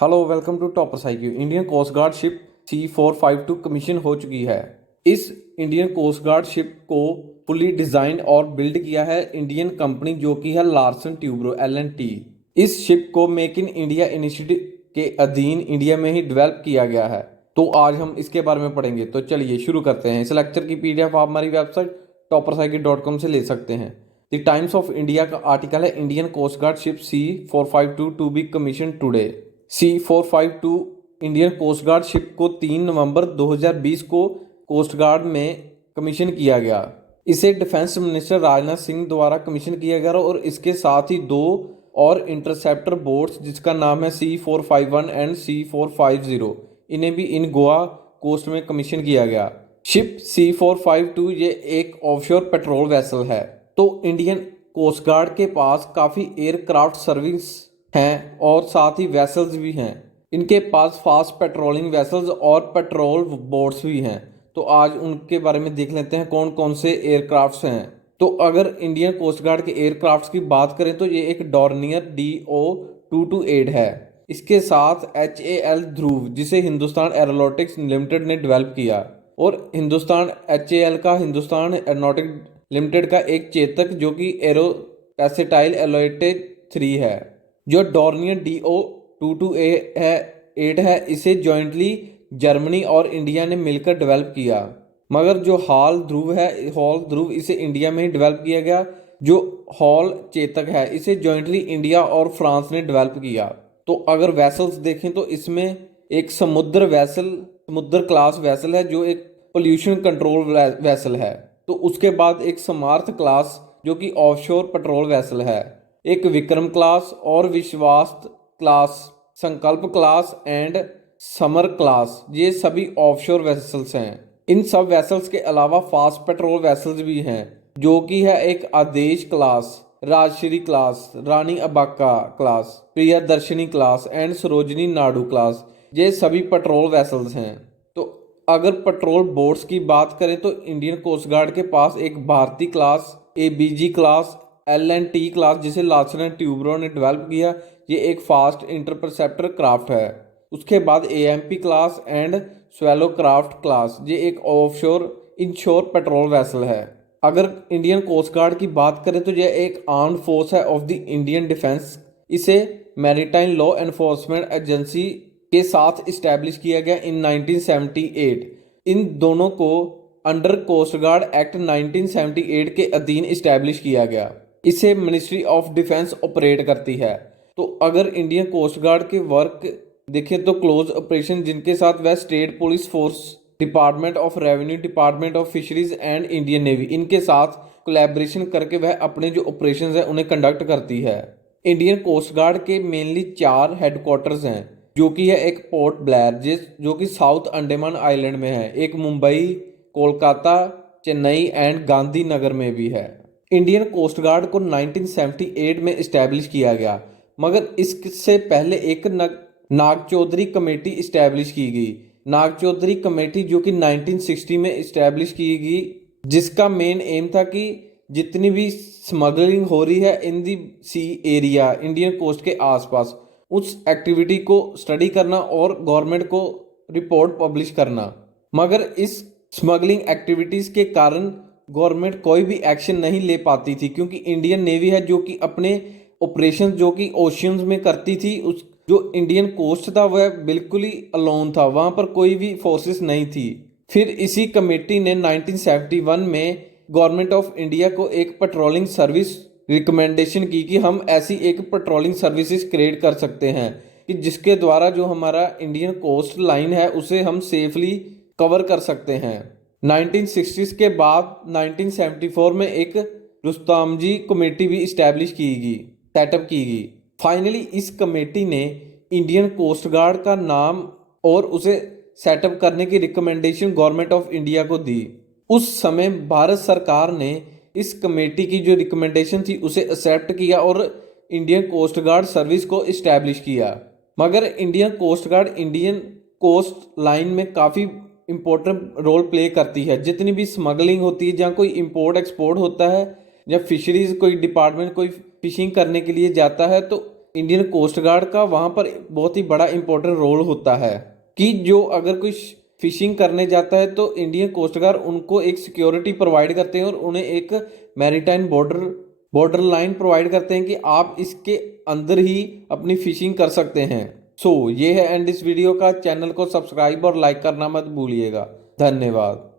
Hello welcome to Topper Cycle. Indian Coast Guard ship C452 commission हो चुकी है। इस इंडियन कोस्ट गार्ड शिप को फुली डिजाइन और बिल्ड किया है इंडियन कंपनी जो कि है लार्सन ट्यूब्रो LNT। इस शिप को मेक इन इंडिया इनिशिएटिव के अधीन इंडिया में ही डेवलप किया गया है। तो आज हम इसके बारे में पढ़ेंगे। तो चलिए शुरू करते हैं। इस लेक्चर की PDF आप हमारी वेबसाइट toppercycle.com से ले सकते हैं। द टाइम्स ऑफ इंडिया का आर्टिकल है Indian Coast Guard ship C452 to be commission today. C452 Indian Coast Guard ship को 3 नवंबर 2020 को कोस्ट गार्ड में कमीशन किया गया। इसे डिफेंस मिनिस्टर राजनाथ सिंह द्वारा कमीशन किया गया और इसके साथ ही 2 और इंटरसेप्टर बोट्स जिसका नाम है C451 एंड C450, इन्हें भी इन गोवा कोस्ट में कमीशन किया गया। शिप C452 ये एक ऑफशोर पेट्रोल वेसल है। तो इंडियन कोस्ट गार्ड के पास काफ़ी एयरक्राफ्ट सर्विस हैं और साथ ही वेसल्स भी हैं। इनके पास फास्ट पेट्रोलिंग वेसल्स और पेट्रोल बोट्स भी हैं। तो आज उनके बारे में देख लेते हैं कौन कौन से एयरक्राफ्ट्स हैं। तो अगर इंडियन कोस्ट गार्ड के एयरक्राफ्ट्स की बात करें तो ये एक डॉर्नियर DO-228 है। इसके साथ HAL ध्रुव जिसे हिंदुस्तान एरोनॉटिक्स लिमिटेड ने डेवलप किया, और हिंदुस्तान HAL का हिंदुस्तान एरोनॉटिक्स लिमिटेड का एक चेतक जो कि एरो पैसेटाइल एलोटेड 3 है। जो डॉर्नियर DO-228 है इसे जॉइंटली जर्मनी और इंडिया ने मिलकर डेवलप किया। मगर जो हॉल ध्रुव इसे इंडिया में ही डेवलप किया गया। जो हॉल चेतक है इसे जॉइंटली इंडिया और फ्रांस ने डेवलप किया। तो अगर वेसल्स देखें तो इसमें एक समुद्र क्लास वेसल है जो एक पोल्यूशन कंट्रोल वेसल है। तो उसके बाद एक समर्थ क्लास जो कि ऑफशोर पेट्रोल वेसल है, एक विक्रम क्लास और विश्वास क्लास, संकल्प क्लास एंड समर क्लास, ये सभी ऑफशोर वेसल्स हैं। इन सब वेसल्स के अलावा फास्ट पेट्रोल वेसल्स भी हैं जो कि है एक Adesh class, Rajshree class, Rani Abaka class, Priyadarshini class and Sarojini Naidu class, ये सभी पेट्रोल वेसल्स हैं। तो अगर पेट्रोल बोट्स की बात करें तो इंडियन कोस्ट गार्ड के पास एक Bharati class, ABG class, LNT class जिसे लार्सन ट्यूब्रो ने डेवलप किया, ये एक फास्ट इंटरसेप्टर क्राफ्ट है। उसके बाद AMP class and swallow craft class, ये एक ऑफशोर इनशोर पेट्रोल वेसल है। अगर इंडियन कोस्ट गार्ड की बात करें तो यह एक आर्म्ड फोर्स है ऑफ द इंडियन डिफेंस। इसे मैरीटाइम लॉ एनफोर्समेंट एजेंसी के साथ इस्टेब्लिश किया गया इन 1978। इन दोनों को अंडर कोस्ट गार्ड एक्ट 1978 के अधीन इस्टेब्लिश किया गया। इसे मिनिस्ट्री ऑफ डिफेंस ऑपरेट करती है। तो अगर इंडियन कोस्ट गार्ड के वर्क देखें तो क्लोज ऑपरेशन जिनके साथ वह state police force, department of revenue, department of fisheries and Indian navy, इनके साथ कोलैबोरेशन करके वह अपने जो ऑपरेशंस हैं उन्हें कंडक्ट करती है। इंडियन कोस्ट गार्ड के मेनली 4 हेडक्वार्टर्स हैं जो कि है एक पोर्ट ब्लेयर जो कि साउथ अंडमान आइलैंड में है, एक मुंबई, कोलकाता, चेन्नई एंड गांधीनगर में भी है। इंडियन कोस्ट गार्ड को 1978 में इस्टेब्लिश किया गया, मगर इससे पहले एक नागचौधरी कमेटी इस्टेब्लिश की गई। नागचौधरी कमेटी जो कि 1960 में इस्टेब्लिश की गई, जिसका मेन एम था कि जितनी भी स्मगलिंग हो रही है इन दी सी एरिया इंडियन कोस्ट के आसपास, उस एक्टिविटी को स्टडी करना और गवर्नमेंट को रिपोर्ट पब्लिश करना। मगर इस स्मगलिंग एक्टिविटीज के कारण गवर्नमेंट कोई भी एक्शन नहीं ले पाती थी, क्योंकि इंडियन नेवी है जो कि अपने ऑपरेशन जो कि ओशियंस में करती थी, उस जो इंडियन कोस्ट था वह बिल्कुल ही अलोन था, वहां पर कोई भी फोर्सेस नहीं थी। फिर इसी कमेटी ने 1971 में गवर्नमेंट ऑफ इंडिया को एक पेट्रोलिंग सर्विस रिकमेंडेशन की कि हम ऐसी एक पेट्रोलिंग सर्विसेज क्रिएट कर सकते हैं कि जिसके द्वारा जो हमारा इंडियन कोस्ट लाइन है उसे हम सेफली कवर कर सकते हैं। 1960s के बाद 1974 में एक रुस्तमजी कमेटी भी इस्टेब्लिश की गई, सेटअप की गई। फाइनली इस कमेटी ने इंडियन कोस्ट गार्ड का नाम और उसे सेटअप करने की रिकमेंडेशन गवर्नमेंट ऑफ इंडिया को दी। उस समय भारत सरकार ने इस कमेटी की जो रिकमेंडेशन थी उसे एक्सेप्ट किया और इंडियन कोस्ट गार्ड सर्विस को इस्टेब्लिश किया। मगर Indian Coast Guard Indian coast line में काफ़ी इंपॉर्टेंट रोल प्ले करती है। जितनी भी स्मगलिंग होती है, जहाँ कोई इंपोर्ट एक्सपोर्ट होता है या फिशरीज कोई डिपार्टमेंट कोई फिशिंग करने के लिए जाता है, तो इंडियन कोस्ट गार्ड का वहाँ पर बहुत ही बड़ा इंपॉर्टेंट रोल होता है कि जो अगर कोई फिशिंग करने जाता है तो इंडियन कोस्ट गार्ड उनको एक सिक्योरिटी प्रोवाइड करते हैं और उन्हें एक मैरीटाइम बॉर्डर लाइन प्रोवाइड करते हैं कि आप इसके अंदर ही अपनी फिशिंग कर सकते हैं। ये है एंड इस वीडियो का। चैनल को सब्सक्राइब और लाइक करना मत भूलिएगा। धन्यवाद।